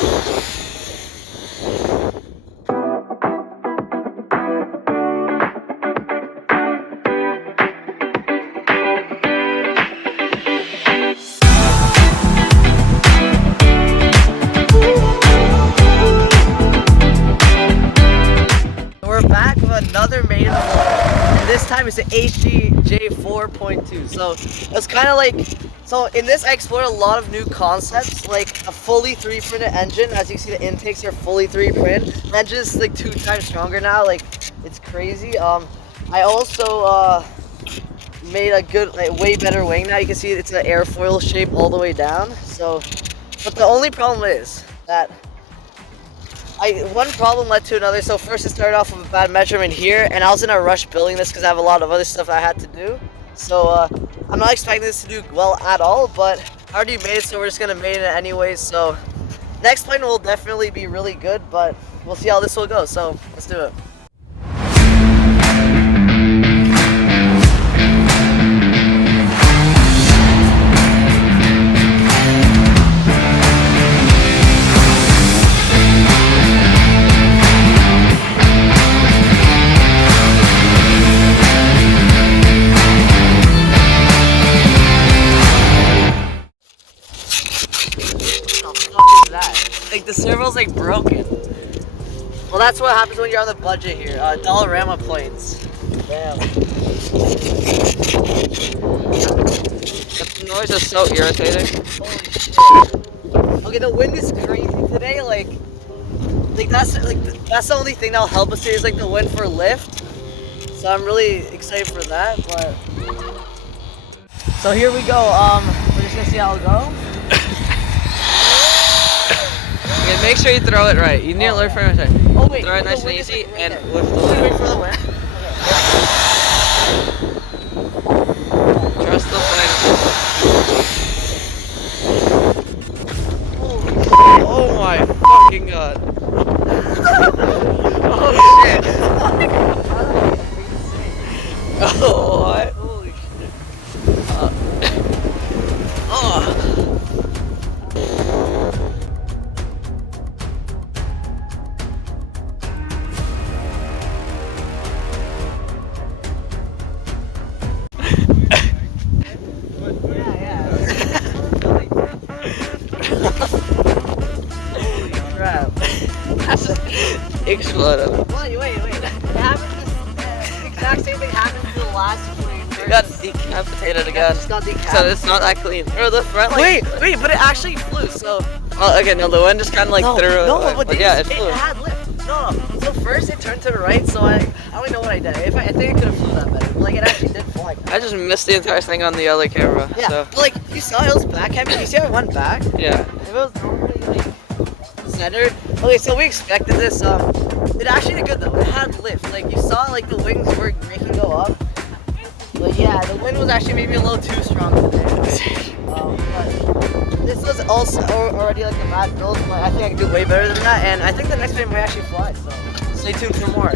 We're back with another Maiden vlog, and this time it's the HG 4.2. So it's kind of like, so in this I explored a lot of new concepts, like a fully 3D printed engine. As you see, the intakes are fully 3D printed. The engine's like 2 times stronger now, like it's crazy. I also made a good, like way better wing now. You can see it's an airfoil shape all the way down. So, but the only problem is that one problem led to another. So first it started off with a bad measurement here, and I was in a rush building this because I have a lot of other stuff I had to do. So I'm not expecting this to do well at all, but I already made it, so we're just gonna make it anyways. So next plane will definitely be really good, but we'll see how this will go. So let's do it. Like the servo's like broken. Well, that's what happens when you're on the budget here. Dollarama planes. Damn. That noise is so irritating. Holy shit. Okay, the wind is crazy today. Like that's the only thing that'll help us here is like the wind for lift. So I'm really excited for that. But so here we go. We're just gonna see how it'll go. Okay, make sure you throw it right. You need to learn from it. Oh wait, throw it nice and easy, right and there. with the Wait wind. for the wind. Okay. Trust the plane. Oh my fucking god. Oh shit. Oh, what? Holy shit. Oh. Exploded. Wait. It happened the exact same thing happened to the last plane. It got decapitated again. Just got So decapitated. it's not that clean. Or the front, like. Wait, but it actually flew, so. Oh, okay, no, the wind just kind of like threw it away. But yeah, it flew. had lift. No. So first it turned to the right, so I don't even know what I did. I think I could have flew that better. But like it actually did fly. I just missed the entire thing on the other camera. Yeah. So. But like you saw it was backhanded. You see how it went back? Yeah. If it was normally like centered. Okay, so we expected this. It actually did good though. It had lift. Like you saw, like the wings were making go up. But yeah, the wind was actually maybe a little too strong today. But this was also already like a bad build, but I think I can do way better than that. And I think the next one might actually fly. So stay tuned for more.